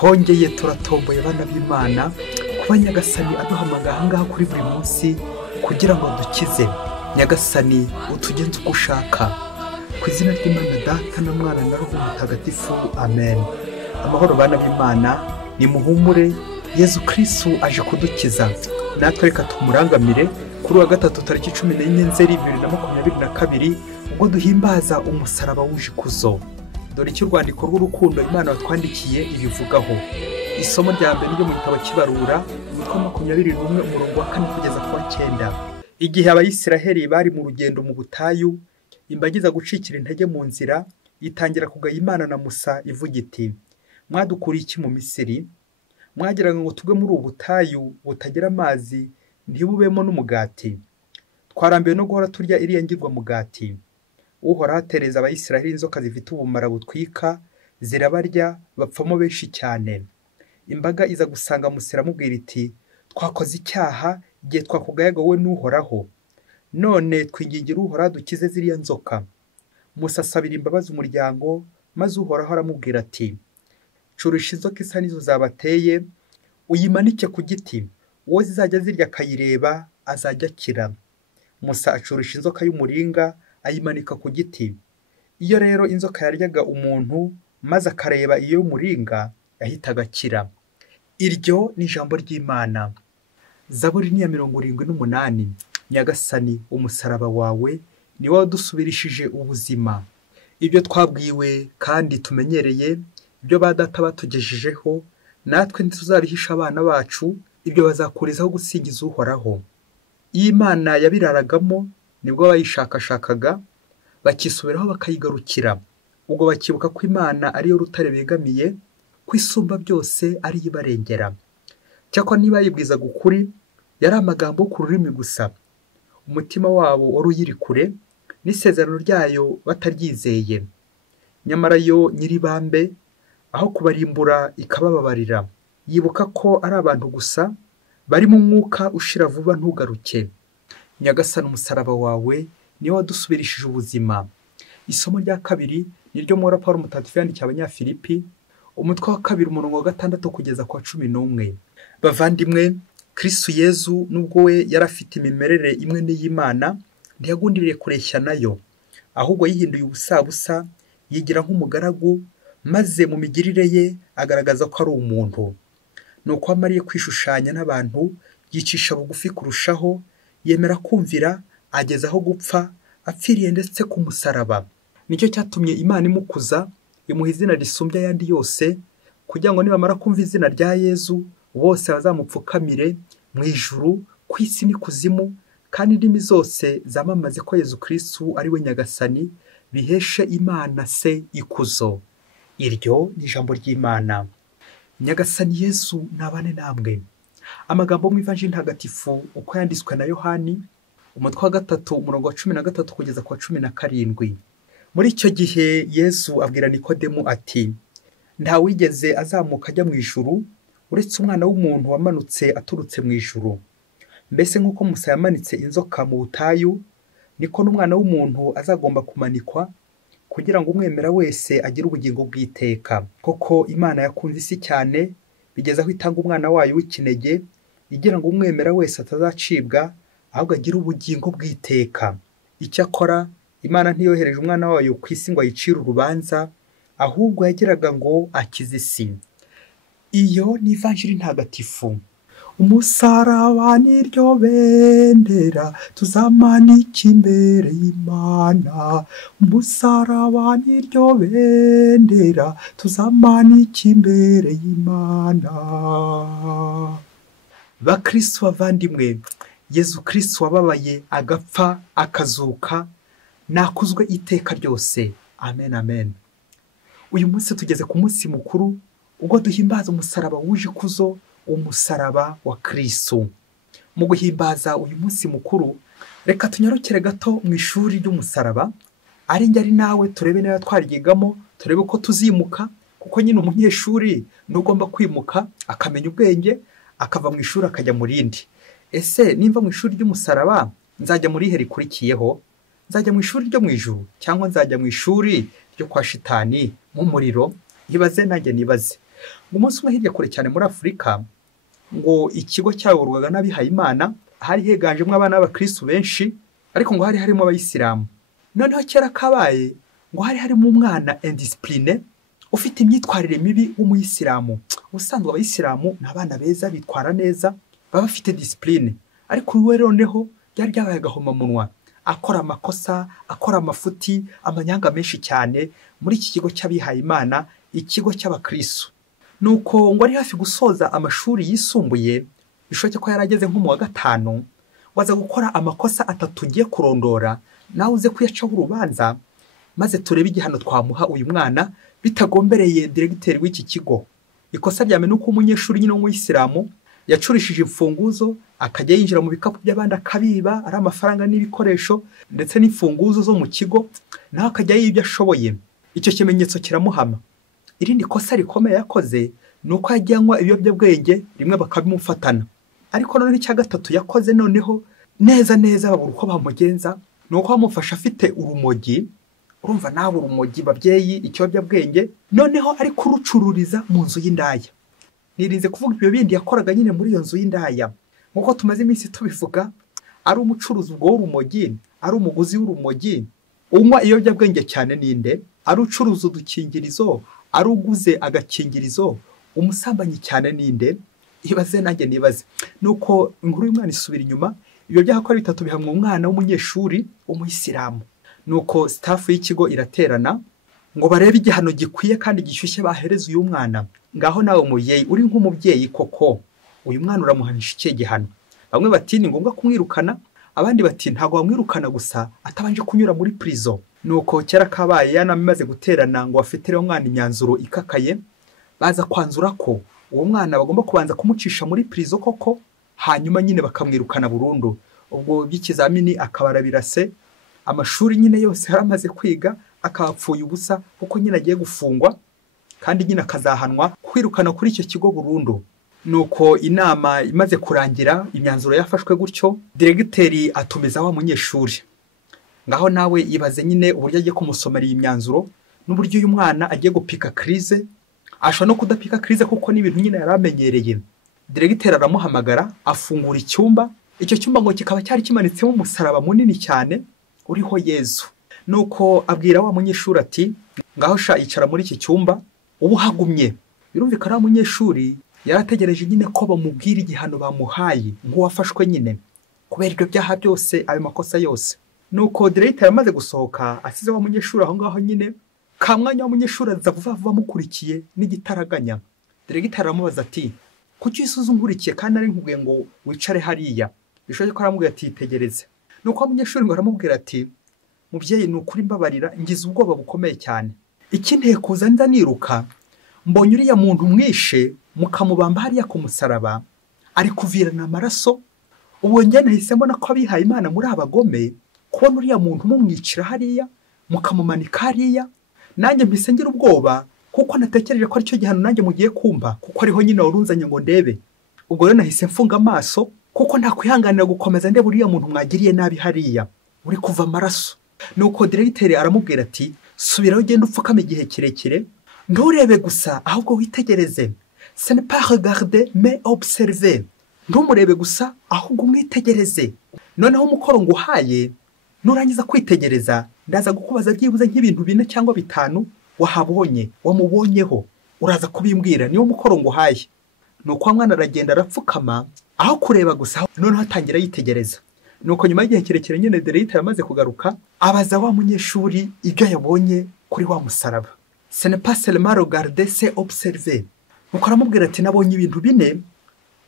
twongeye turatomboye bana b'Imana kuba Nyagasani aduhamagara ahangaha kuri buri munsi kugira ngo dukize. Nyagasani utugenze uko ushaka, ku izina ry'Imana Data na Mwana na Roho Mutagatifu, amen. Amahoro bana b'Imana, nimuhumure, Yezu Kristu aje kudukiza. Natwe reka tumurangamire kuri wa gatatu tariki 14 Nzeri 2022 ubwo duhimbaza umusaraba wuje ikuzo. Dore icyo urwandiko rw'urukundo Imana watwandikiye ibivugaho. Isomo rya mbere ryo mu gitabo cy'Ibarura, umutwe wa 21 umurongo wa 4 kugeza ku wa 9. Igihe Abayisiraheli bari mu rugendo mu butayu, imbagiza gucikira intege mu nzira, itangira kugaya Imana na Musa ivuga iti: mwadukuriye iki mu Misiri? Mwagiraga ngo tugwe muri ubu butayu butagira amazi ntibubemo n'umugati. Twarambiwe no guhora turya iriya ngirwa mugati. Uhoraho atereza Abayisiraheli inzoka zifite ubumara butwika, zirabarya bapfamo benshi cyane. Imbaga iza gusanga Musa iramubwira iti: twakoze icyaha igihe twakugayaga wowe n'Uhoraho, none twingingira Uhoraho dukize ziriya nzoka. Musa asabira imbabazi umuryango, maze Uhoraho aramubwira ati: curisha inzoka isa n'izo zabateye, uyimanike ku giti, uwo zizajya zirya akayireba azajya akira. Musa acurisha inzoka y'umuringa ayimanika ku giti. Iyo rero inzoka yaryaga umuntu maze akareba iyo y'umuringa, yahitaga akira. Iryo ni ijambo ry'Imana. Zaburi ni ya 78. Nyagasani, umusaraba wawe ni wo wadusubirishije ubuzima. Ibyo twabwiwe kandi tumenyereye, ibyo ba data batugejejeho, natwe ntituzabihisha abana bacu, ibyo bazakurizaho gusingiza Uhoraho. Iyo Imana yabiraragamo nibwo bayishakashakaga, bakisubiraho bakayigarukira. Ubwo bakibuka ko Imana ariyo rutare begamiye, ko isumba byose ari ibarengera. Cyakora niba yibwizaga ukuri, yari amagambo ku rurimi gusa. Umutima wabo wari uyiri kure, n'isezerano ryayo bataryizeye. Nyamara yo nyiribambe, aho kubarimbura ikabababarira, yibuka ko ari abantu gusa, bari mu mwuka ushira vuba ntugaruke. Nyagasani, umusaraba wawe niwo wadusubirishije ubuzima. Isomo rya kabiri niryo mwora Paulo mutagatifu yandikiye Abanyafilipi, umutwe wa 2 umurongo wa 6 kugeza ku wa 11. Bavandimwe, Kristu Yezu nubwo we yarafite imimerere imwe n'iy'Imana, ntiyagundiriye kureshya nayo, ahubwo yihinduye ubusabusa, yigira nk'umugaragu, maze mu migirire ye agaragaza ko ari umuntu. Nuko amariye kwishushanya n'abantu, yicisha bugufi kurushaho, yemera kumvira, ageza aho gupfa, apfiriye ndetse ku musaraba. Nicyo cyatumye Imana imukuza, imuha izina risumbya ayandi yose, kugira ngo nibamara kumva izina rya Yezu, bose bazamupfukamire mu ijuru, ku isi n'ikuzimu, kandi indimi zose zamamaze ko Yezu Kristu ari we Nyagasani, biheshe Imana se ikuzo. Iryo ni ijambo ry'Imana. Nyagasani Yesu nabane namwe. Amagambo mu Ivanjili ntagatifu uko yanditswe na Yohani, umutwe wa 3 umurongo wa 13 kugeza ku wa 17. Muri icyo gihe Yesu abwira Nikodemu ati: nta wigeze azamuka ajya mu ijuru uretse umwana w'umuntu wamanutse aturutse mu ijuru. Mbese nk'uko Musa yamanitse inzoka mu butayu, niko n'umwana w'umuntu azagomba kumanikwa, kugira ngo umwemera wese agire ubugingo bw'iteka. Koko Imana yakunze isi cyane, bigeza aho itanga umwana wayo w'ikinege, igira ngo umwemera wese atazacibwa, ahubwo agire ubugingo bw'iteka. Icyakora Imana ntiyohereje umwana wayo ku isi ngo ayicire urubanza, ahubwo yagiraga ngo akize isi. Iyo ni Ivanjili ntagatifu. Umusaraba niryo bendera tuzamanika imbere y'Imana. Umusaraba niryo bendera tuzamanika imbere y'Imana. Bakristo bavandimwe, Yezu Kristu wababaye agapfa akazuka, nakuzwe iteka ryose. Amen, amen. Uyu munsi tugeze ku munsi mukuru, ubwo duhimbaza umusaraba wuje ikuzo, umusaraba wa Kristu. Mu guhimbaza uyu munsi mukuru, reka tunyarukire gato mu ishuri ry'umusaraba, ari njye ari nawe, turebe niba twarigamo, turebe ko tuzimuka, kuko nyine umunyeshuri ntugomba kwimuka, akamenya ubwenge, akava mu ishuri akajya mu rindi. Ese nimva mu ishuri ry'umusaraba, nzajya muri ihe rikurikiyeho? Nzajya mu ishuri ryo mu ijuru cyangwa nzajya mu ishuri ryo kwa shitani mu muriro? Ibaze nanjye nibaze. ngo umunsi umwe hirya kure cyane muri Afurika ngo ikigo cyayoborwaga n'abihaye Imana, hari heganjemo abana b'abakristo benshi, ariko ngo hari harimo abayisilamu. Noneho kera kabaye ngo hari harimo umwana indiscipline ufite imyitwarire mibi w'umuyisilamu. Ubusanzwe abayisilamu ni abana beza, bitwara neza, baba bafite discipline, ariko uyu noneho byari byabaye agahomamunwa, akora amakosa, akora amafuti, amanyanga menshi cyane muri iki kigo cy'abihaye Imana, ikigo cy'abakristo. Nuko ngo ari hafi gusoza amashuri yisumbuye, bishoboke ko yarageze nko mu wa gatanu, waza gukora amakosa 3 ngiye kurondora, nawe uze kuyacaho urubanza, maze turebe igihano twamuha uyu mwana bitagombereye diregiteri w'iki kigo. Ikosa ryame nuko umunyeshuri nyine w'umuyisilamu yacurishije imfunguzo, akajya yinjira mu bikapu by'abandi akabiba, ari amafaranga n'ibikoresho ndetse n'imfunguzo zo mu kigo, naho akajya yibyo ashoboye. Icyo kimenyetso kiramuhama. Irindi kosa rikomeye yakoze nuko yajyanywa ibiyobyabwenge, rimwe bakabimufatana. Ariko none icya gatatu yakoze noneho neza babura uko bamugenza, nuko bamufasha afite urumogi. Urumva nawe urumogi babyeyi, ikiyobyabwenge, noneho ari kurucururiza mu nzu y'indaya. Nirinze kuvuga ibyo bindi yakoraga nyine muri iyo nzu y'indaya. Nkuko tumaze iminsi tubivuga, ari umucuruzi ubwo w'urumogi, ari umuguzi w'urumogi, unywa iyobyabwenge cyane ninde, ari ucuruza udukingirizo, ari uguze agakingirizo, umusambanyi cyane ninde. Ibaze nanjye nibaze. Nuko inkuru y'umwana isubira inyuma, ibyo byakora 3 bihamwe umwana w'umunyeshuri w'umuyisilamu. Nuko staff y'ikigo iraterana ngo barebe igihano gikwiye kandi gishyushye bahereza uyu mwana. Ngaho nawe umubyeyi uri nk'umubyeyi koko, uyu mwana uramuhanisha iki gihano? Bamwe bati ni ngombwa kumwirukana, abandi bati ntago wamwirukana gusa atabanje kunyura muri prison. Nuko kera kabaye yanamimaze guterana ngo afitire umwana imyanzuro ikakaye, baza kwanzura ko uwo mwana bagomba kubanza kumucisha muri prison koko, hanyuma nyine bakamwirukana burundu. Ubwo by'ikizamini akabara birase, amashuri nyine yose yaramaze kwiga akapfuye ubusa kuko nyine agiye gufungwa kandi nyine akazahanwa kwirukana kuri icyo kigo burundu. Nuko inama imaze kurangira, imyanzuro yafashwe gutyo, diregiteri atumiza wa munyeshuri. Ngaho nawe ibaze nyine uburyo agiye kumusomera iyi myanzuro, n'uburyo uyu mwana agiye gupika krize. Ashobora no kudapika krize kuko n'ibintu nyine yaramenyereye. Diregiteri aramuhamagara, afungura icyumba. Icyo cyumba ngo kikaba cyari kimanitsemo umusaraba munini cyane uriho Yezu. Nuko abwira wa munyeshuri ati, ngaho sha icara muri iki cyumba ubu hagumye. Birumvikana wa munyeshuri yarategereje nyine ko bamubwira igihano bamuhaye nk'uwafashwe nyine kubera ibyo byaha byose, ayo makosa yose. Nuko diregiteri amaze gusohoka, asize wa munyeshuri aho ngaho nyine, kamwanya wa munyeshuri aza vuba mukurikiye n'igitaraganya. Diregiteri aramubaza ati, kuki isuzu nkurikiye kandi ari nkubwiye ngo wicare hariya? Bishoboye ko aramubwira ati tegereze. Nuko umunyeshuri ngo aramubwira ati, mubyeyi nukuri mbabarira, ngize ubwoba bukomeye cyane. Ikinteye kuza nza niruka, mbonye uriya muntu mwishe mukamubamba hariya ku musaraba, ari kuvirana amaraso. Ubu njye nahisemo nako abihaye Imana muri abagome, kubona uriya muntu mumwicira hariya mukamumanika hariya. Nanjye mpise ngira ubwoba kuko natekereje ko aricyo gihano nanjye mugiye kumva, kuko ariho nyine warunzanye ngo ndebe. Ubwo rero nahise mfunga amaso kuko nta kwihanganira gukomeza ndeba uriya muntu mwagiriye nabi hariya uri kuva amaraso. Nuko diregiteri aramubwira ati, subiraho ugenda upfukame igihe kirekire, nturebe gusa ahubwo witegereze. Ce n'est pas regarder mais observer. Ntumurebe gusa ahubwo umwitegereze. Noneho umukoro nguhaye, nurangiza kwitegereza, ndaza gukubaza byibuze nk'ibintu 4 cyangwa 5 wahabonye, wamubonyeho, uraza kubimbwira, niyo mukoro nguhaye. Nuko mwana aragenda arapfukama, aho kureba gusa, noneho atangira yitegereza. Nuko nyuma y'igihe kirekire nyine diregiteri amaze kugaruka, abaza wa munyeshuri ibyo yabonye kuri wa musaraba. Ce n'est pas seulement regarder, c'est observer. Nuko aramubwira ati, nabonye ibintu 4,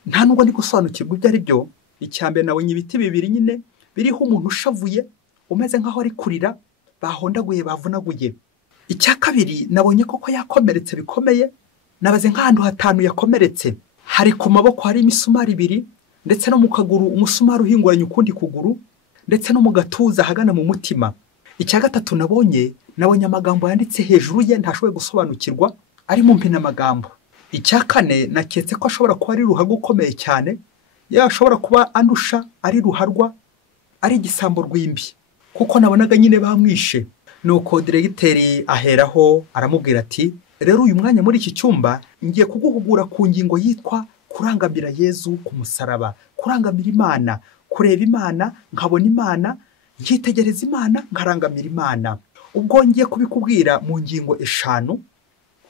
nta nubwo ndi gusobanukirwa ibyo ari byo. Icyambere nabonye ibiti 2 nyine biriho umuntu ushavuye, umeze nkaho ari kurira, bahondaguye bavunaguye. Icya kabiri nabonye koko yakomeretse bikomeye, nabaze nk'ahantu 5 yakomeretse. Hari ku maboko hari imisumari 2, ndetse no mu kaguru umusumari uhinguranye ukundi kuguru, ndetse no mu gatuza hagana mu mutima. Icya gatatu nabonye amagambo yanditse hejuru ye ntashoboye gusobanukirwa, ari mu mpina amagambo. Icya kane naketse ko ashobora kuba ari ruharwa ukomeye cyane, yashobora kuba andusha ari ruharwa, ari igisambo rw'imbi, kuko nabonaga nyine bamwishe. Nuko diregiteri aheraho aramubwira ati, rero uyu mwanya muri iki cyumba ngiye kuguhugura ku ngingo yitwa kurangamira Yezu ku musaraba, kurangamira Imana, kureba Imana nkabona Imana, nkitegereza Imana nkarangamira Imana. Ubwo ngiye kubikubwira mu ngingo 5,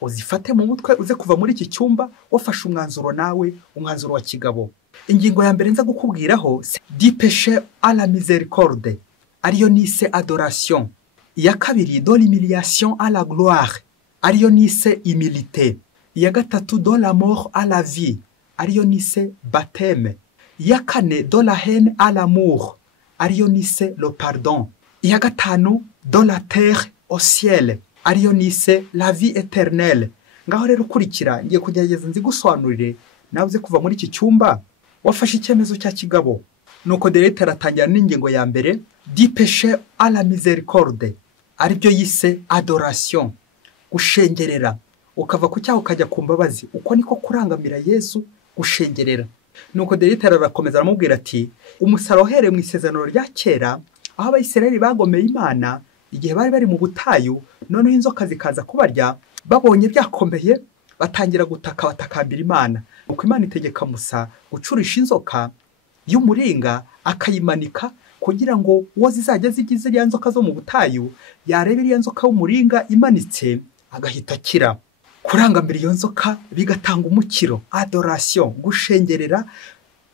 uzifate mu mutwe uze kuva muri iki cyumba wafashe umwanzuro nawe, umwanzuro wa kigabo. Ingingo ya mbere nza gukubwiraho du péché à la miséricorde, ariyo nise adoration. Iya kabiri de l'humiliation à la gloire, ariyo nise humilité. Iya gatatu de la mort à la vie, ariyo nise baptême. Iya kane de la haine à l'amour, ariyo nise le pardon. Iya gatanu de la terre au ciel, ariyo nise la vie éternelle. Ngaho rero ukurikira ngiye kugerageza nzigusobanurire nawe uze kuva muri iki cyumba wafashe icyemezo cya kigabo. Nuko dereta aratangira n'ingingo ya mbere du péché à la miséricorde, aribyo yise adoration, gushengerera ukava ku cyaho ukajya ku mbabazi. Uko niko kurangamira Yesu, gushengerera. Nuko dereta arakomeza aramubwira ati umusaraba uhereye mu isezerano rya kera aho Abayisiraheli bagomeye Imana igihe bari mu butayu, noneho inzoka zikaza kubarya, babonye byakomeye batangira gutaka batakambira Imana. Nuko Imana itegeka Musa gucurisha inzoka y'umuringa akayimanika kugira ngo uwo zizajya zigize iriya nzoka zo mu butayu yareba iriya nzoka y'umuringa imanitse agahita akira. Kurangamira iyo nzoka bigatanga umukiro, adoration, gushengerera.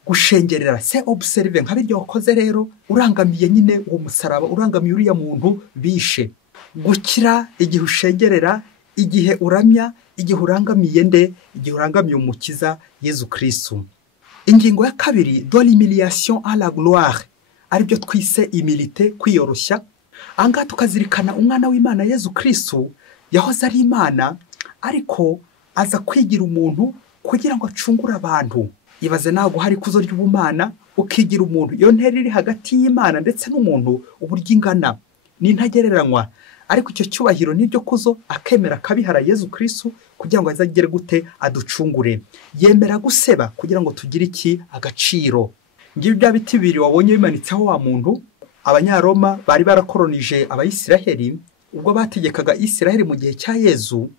Gushengerera c'est observer, nka biryo wakoze rero urangamiye nyine uwo musaraba, urangamiye uriya muntu bishe. Gukira igihe ushengerera, igihe uramya, igihe urangamiye nde, igihe urangamiye umukiza Yezu Kristo. Ingingo ya kabiri de l'humiliation à la gloire, aribyo twise humilité, kwiyoroshya. Anga tukazirikana umwana w'Imana Yezu Kristo yahoze ari Imana, ariko aza kwigira umuntu kugira ngo acungure abantu. Ibaze nawe guhari ikuzo ry'ubumana ukigira umuntu, iyo ntera iri hagati y'Imana ndetse n'umuntu uburyo ingana ni ntagereranywa. Ariko icyo cyubahiro n'iryo kuzo akemera kabihara Yezu Kristo kugira ngo azagere gute aducungure. Yemera guseba kugira ngo tugire iki agaciro. Ngibi bya biti bibiri wabonye bimanitseho wa muntu, Abanyaroma bari barakoronije Abayisiraheli ubwo bategekaga Isiraheli mu gihe cya Yezu.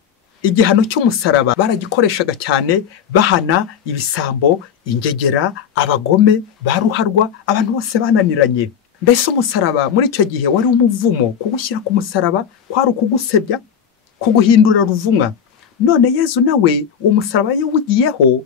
Igihano cy'umusaraba baragikoreshaga cyane bahana ibisambo, ingegera, abagome, baruharwa, abantu bose bananiranye. Mbese umusaraba muri icyo gihe wari umuvumo. Kugushyira ku musaraba kwari ukugusebya, kuguhindura ruvumwa. None Yezu nawe umusaraba yawugiyeho,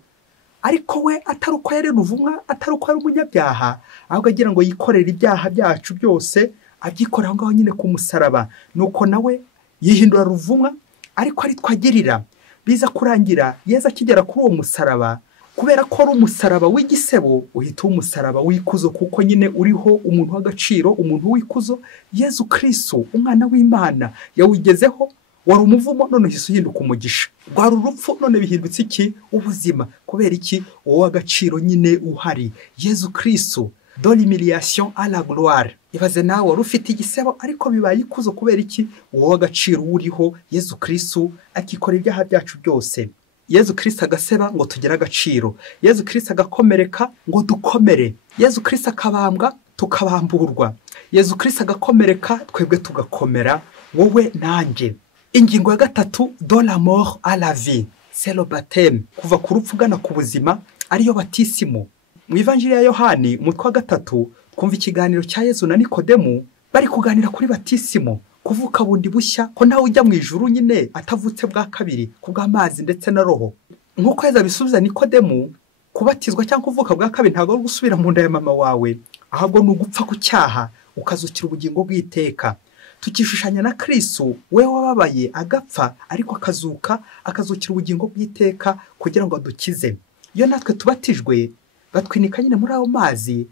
ariko we atari uko yari ruvumwa, atari uko yari umunyabyaha, ahubwo agira ngo yikorere ibyaha byacu byose, abyikorera aho ngaho nyine ku musaraba. Nuko nawe yihindura ruvumwa, ariko ari twagirira. Biza kurangira Yezu akigera kuri uwo musaraba, kubera ko ari umusaraba w'igisebo, uhita umusaraba w'ikuzo, kuko nyine uriho umuntu w'agaciro, umuntu w'ikuzo Yezu Kristo umwana w'Imana yawugezeho. Wari umuvumo, none uhise uhinduka umugisha. Rwari urupfu, none bihindutse iki? Ubuzima. Kubera iki? Uwo w'agaciro nyine uhari Yezu Kristo, de l'humiliation à la gloire. Ibaze nawe wari ufite igisebo ariko bibaye ikuzo. Kubera iki? Uwo w'agaciro uriho Yezu Kristo akikora ibyaha byacu byose. Yezu Kristo agaseba ngo tugire agaciro. Yezu Kristo agakomereka ngo dukomere. Yezu Kristo akabambwa tukabamburwa. Yezu Kristo agakomereka twebwe tugakomera, wowe nanjye. Ingingo ya gatatu de la mort à la vie, c'est le baptême, kuva ku rupfu gana ku buzima, ariyo batisimo. Mu Ivanjili ya Yohani umutwe wa 3 twumva ikiganiro cya Yezu na Nikodemu bari kuganira kuri batisimo, kuvuka bundi bushya, ko nawe ujya mu ijuru nyine atavutse bwa kabiri kubw'amazi ndetse na roho. Nkuko Yezu abisubiza Nikodemu, kubatizwa cyangwa kuvuka bwa kabiri ntabwo ari gusubira mu nda ya mama wawe, ahubwo ni ugupfa ku cyaha ukazukira ubugingo bw'iteka. Tukishushanya na Kristo, we wababaye agapfa ariko akazuka, akazukira ubugingo bw'iteka kugira ngo adukize. Iyo natwe tubatijwe batwinika nyine muri ayo mazi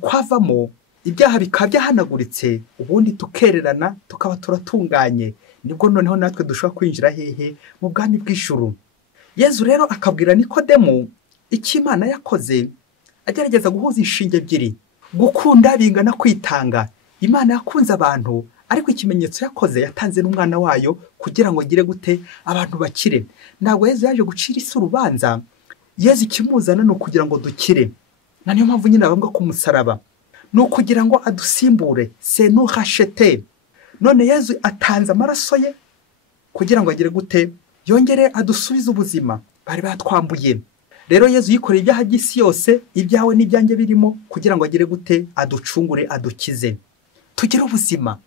twavamo, ibyaha bikaba byahanaguritse, ubundi tukererana tukaba turatunganye. Nibwo noneho natwe dushobora kwinjira hehe? Mu bwami bw'ijuru. Yezu rero akabwira Nikodemu icyo Imana yakoze, agerageza guhuza inshinge ebyiri, gukunda bingana kwitanga. Imana yakunze abantu, ariko ikimenyetso yakoze yatanze n'umwana wayo kugira ngo agire gute abantu bakire. Ntabwo Yezu yaje gucira isi urubanza. Yezu ikimuzana no kugira ngo dukire. Na niyo mpamvu nyine avuga ku musaraba no kugira ngo adusimbure, c'est nous racheter. None Yezu atanze amaraso ye kugira ngo agire gute yongere adusubize ubuzima bari batwambuye. Rero Yezu yikoreye ibyaha by'isi yose, ibyawe n'ibyanjye birimo, kugira ngo agire gute? Aducungure, adukize, tugire ubuzima.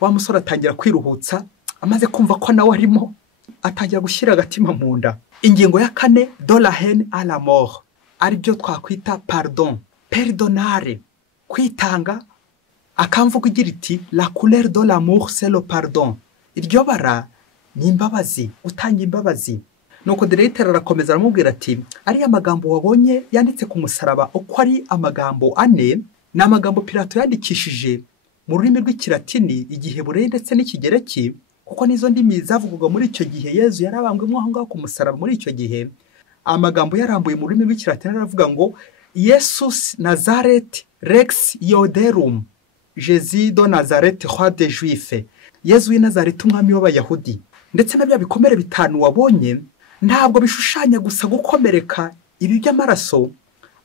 Wa musore atangira kwiruhutsa, amaze kumva ko nawe arimo, atangira gushyira agatima mu nda. Ingingo ya 4, de la haine à la mort, ari byo twakwita pardon, pardonare, kwitanga. Akamvuga igira iti la couleur de l'amour c'est le pardon. Iryo bara ni imbabazi, utanga imbabazi. Nuko Diregiteri arakomeza aramubwira ati ariya magambo wabonye yanditse ku musaraba uko ari amagambo 4, ni amagambo Pilato yandikishije mu rurimi rw'ikilatini, igiheburayi ndetse n'ikigereki, kuko nizo ndimi zavugwaga muri icyo gihe Yezu yarabambwemo aho ngaho ku musaraba. Muri icyo gihe amagambo yarambuye mu rurimi rw'ikilatini aravuga ngo Jesus Nazareth Rex Ioderum, Jésus de Nazareth roi des Juifs, Yezu w'i Nazareti umwami w'Abayahudi. Ndetse na bya bikomere 5 wabonye ntabwo bishushanya gusa gukomereka ibi by'amaraso,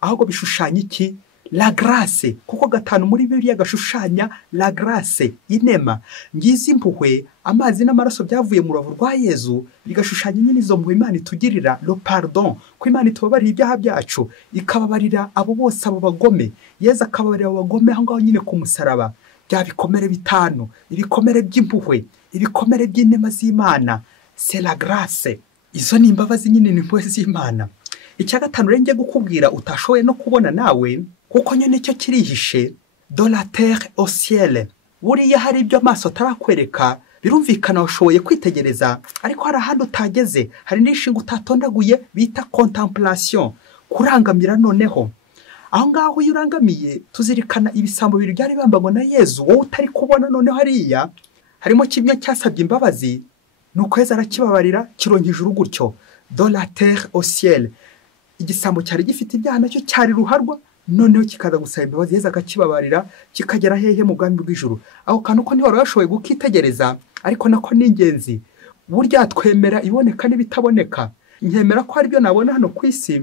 ahubwo bishushanya iki? La grâce, kuko 5 muri Bibiliya gashushanya la grâce, inema. Ngizi impuhwe, amazi n'amaraso byavuye mu rubavu rwa Yezu bigashushanya nyine izo mpuhwe Imana itugirira, le pardon, ko Imana itubabarira ibyaha byacu, ikababarira abo bose abo bagome. Yezu akababarira abo bagome aho ngaho nyine ku musaraba. Bya bikomere 5, ibikomere by'impuhwe, ibikomere by'inema z'Imana, c'est la grâce. Izo ni imbabazi nyine, ni impuhwe z'Imana. Icya 5 renge gukubwira utashoboye no kubona nawe, kuko nyine cyo kirihishe, de la terre au ciel. Buriya hari ibyo amaso atarakwereka, birumvikana washoboye kwitegereza, ariko hari ahandi utageze, hari n'ishinga utatondaguye bita contemplation, kurangamira. Noneho aho ngaho iyo urangamiye, tuzirikana ibisambo 2 byari bambangwa na Yezu, wowe utari kubona. Noneho hariya harimo kimwe cyasabye imbabazi, nuko Yezu arakibabarira, kironkeje urugutyo, de la terre au ciel. Igisambo cyari gifite ibyaha nacyo cyari ruharwa, noneho kikaza gusaba imbabazi, Yezu akakibabarira, kikagera hehe? Mu bwami bw'ijuru. Aho kantu ko ntiwari washoboye gukitegereza, ariko nako ni ingenzi. Burya twemera iboneka n'ibitaboneka. Nkemera ko hari ibyo nabona hano ku isi,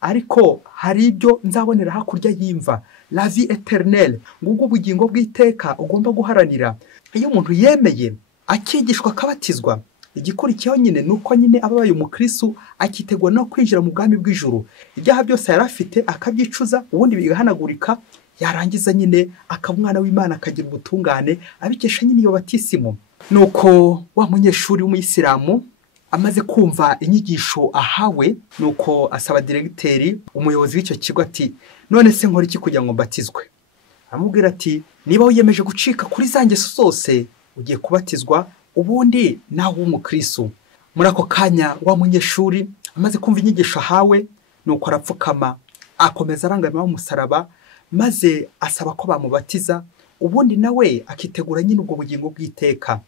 ariko hari ibyo nzabonera hakurya y'imva, la vie éternelle, ngubwo ubugingo bw'iteka ugomba guharanira. Iyo umuntu yemeye akigishwa akabatizwa, igikurikiyeho nyine nuko nyine ababaye umukristo akitegura no kwinjira mu bwami bw'ijuru. Ibyaha byose yarafite akabyicuza, ubundi bigahanagurika, yarangiza nyine akaba umwana w'Imana, akagira ubutungane, abikesha nyine iyo batisimo. Nuko wa munyeshuri w'umuyisilamu amaze kumva inyigisho ahawe, nuko asaba Diregiteri, umuyobozi w'icyo kigo, ati none se nkora iki kugira ngo mbatizwe? Aramubwira ati niba wiyemeje gucika kuri za ngeso zose, ugiye kubatizwa, ubundi nawe w'umukristo. Muri ako kanya wa munyeshuri amaze kumva inyigisho ahawe, nuko arapfukama, akomeza arangamira umusaraba, maze asaba ko bamubatiza, ubundi nawe akitegura nyine ubwo bugingo bw'iteka.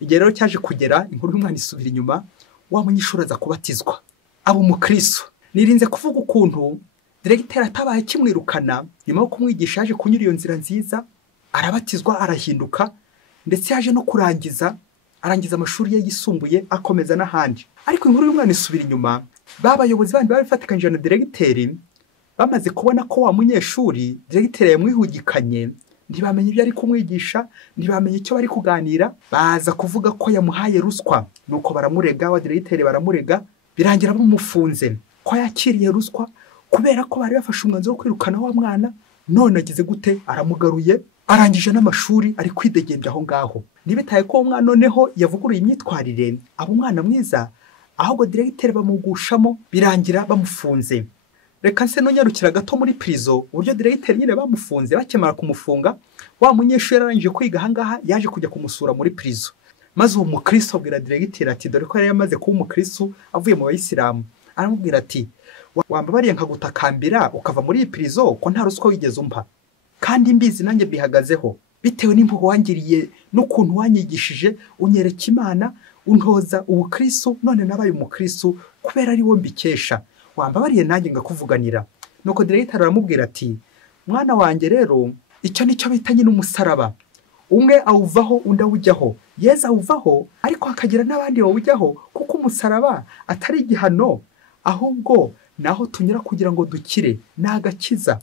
Igihe rero cyaje kugera, inkuru y'umwana isubira inyuma, wa munyeshuri aza kubatizwa, aba umukristo. Nirinze kuvuga ukuntu Diregiteri atabaye kimwirukana, nyuma yo kumwigisha yaje kunyura iyo nzira nziza, arabatizwa, arahinduka, ndetse yaje no arangiza amashuri ye yisumbuye, akomeza n'ahandi. Ariko inkuru y'umwana isubira inyuma, babayobozi bandi babifatikanyije na Diregiteri bamaze kubona ko wa munyeshuri Diregiteri yamwihugikanye, ntibamenye ibyo ari kumwigisha, ntibamenye icyo bari kuganira, baza kuvuga ko yamuhaye ruswa. Nuko baramurega, wa Diregiteri baramurega, birangira bamufunze ko yakiriye ruswa, kubera ko bari bafashe umwanzuro wo kwirukana wa mwana. None agize gute? Aramugaruye, arangije n'amashuri, ari kwidegembya aho ngaho. Nibitaye ko umwana noneho yavuguruye imyitwarire, aba umwana mwiza, ahubwo Diregiteri bamugushamo, birangira bamufunze. Reka nse nonyarukira gato muri prison, uburyo Diregiteri nyine bamufunze. Bakemara kumufunga, wa munyeshuri yarangije kwiga ahangaha, yaje kujya kumusura muri prison. Maze uwo mukristo abwira Diregiteri ati dore ko yari yamaze kuba umukristo avuye mu bayisilamu. Aramubwira ati wambabariye nkagutakambira ukava muri iyi prison, ko nta ruswa wigeze umpa, kandi mbizi nanjye bihagazeho, bitewe n'impuhwe wangiriye n'ukuntu wanyigishije, unyereka Imana, untoza ubukristo, none nabaye umukristo kubera ari wo mbikesha. Wambabariye nanjye ngakuvuganira. Nuko Diregiteri aramubwira ati mwana wanjye rero, icyo nicyo bita nyine umusaraba. Umwe awuvaho undi awujyaho. Yezu awuvaho, ariko hakagira n'abandi bawujyaho, kuko umusaraba atari igihano, ahubwo naho tunyura kugira ngo dukire, n'agakiza.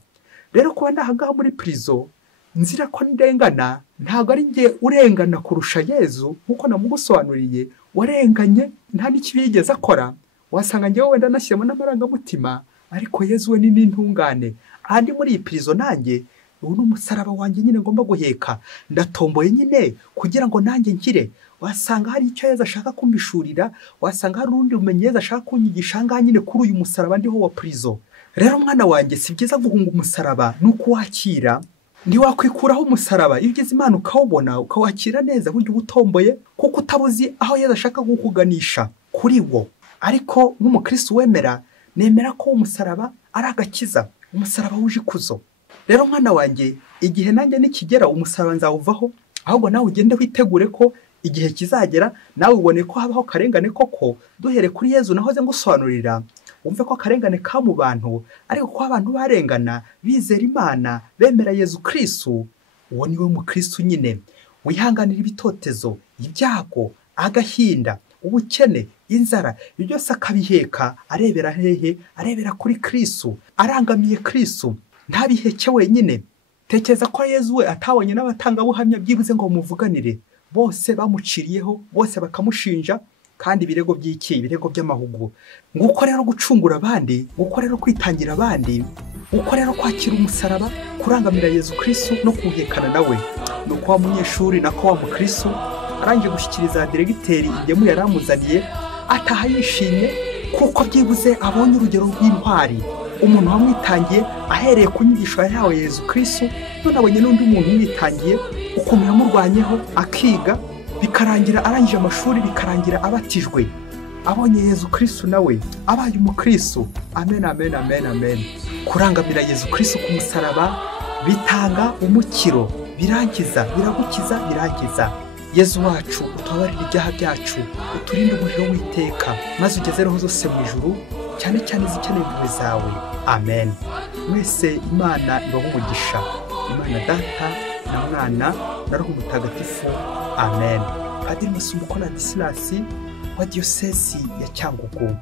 Rero kuba ndahangaha muri prison, nzira ko ndengana, ntabwo ari njye urengana kurusha Yezu nkuko namugusobanuriye, warenganye nta n'ikibi yigeze akora, wasanga njyewe wenda nashyiramo n'amarangamutima, ariko Yezu we ni n'intungane. Ahandi muri iyi prison nanjye ubu n'umusaraba wanjye nyine ngomba guheka, ndatomboye nyine kugira ngo nanjye nkire. Wasanga hari icyo Yezu ashaka kumbishurira, wasanga hari urundi bumenyi Yezu ashaka kunyigisha ngaha nyine kuri uyu musaraba ndiho wa prison. Rero mwana wanjye si byiza guhunga umusaraba, nuko wakira. Ntiwakwikuraho umusaraba, iyo ugeze Imana ukawubona ukawakira neza buryo ubutomboye, kuko utabuzi aho Yezu ashaka kukuganisha kuri wo. Ariko nk'umukristo wemera, nemera ko umusaraba ari agakiza, umusaraba wuje ikuzo. Rero mwana wanjye, igihe nanjye nikigera umusaraba nzawuvaho, ahubwo nawe ugende witegure ko igihe kizagera nawe ubone ko habaho karengane koko. Duhere kuri Yezu nahoze ngusobanurira, umve ko akarengane ka mu bantu, ariko ko abantu barengana bizera Imana, bemera Yezu Kristo. Uwo niwe mukristo nyine wihanganira ibitotezo, ibyago, agahinda, ubukene, inzara, ibyo byose akabiheka. Arebera hehe? Arebera kuri Kristo, arangamiye Kristo, ntabiheke wenyine. Tekereza ko Yezu we atabonye n'abatangabuhamya byibuze ngo muvuganire, bose bamuciriyeho, bose bakamushinja, kandi ibirego by'iki? Ibirego by'amahugu. Nguko rero gucungura abandi, nguko rero kwitangira abandi, nguko rero kwakira umusaraba, kurangamira Yezu Kristo no kuhekana nawe. Nuko wa munyeshuri nako wa mukristo arangije gushyikiriza diregiteri ingemu yaramuzaniye, ataha yishimye kuko byibuze abonye urugero rw'intwari, umuntu wamwitangiye ahereye ku nyigisho yahawe Yezu Kristo. None abonye n'undi muntu umwitangiye ukuntu yamurwanyeho akiga, bikarangira arangije amashuri, bikarangira abatijwe, abonye Yezu Kristo nawe abaye umukristo. Amen, amen, amen, amen. Kurangamira Yezu Kristo ku musaraba bitanga umukiro, birangiza, biragukiza, birangiza. Yezu wacu utubabarire ibyaha byacu, uturinde umuriro w'iteka, maze ugeze roho zose mu ijuru, cyane cyane zikeneye impuhwe zawe. Amen. Mwese Imana ibahe umugisha, Imana Data na Mwana na Roho Mutagatifu. Amen. Padiri Masumbuko na Disilasi wa Diyosezi ya Cyangugu.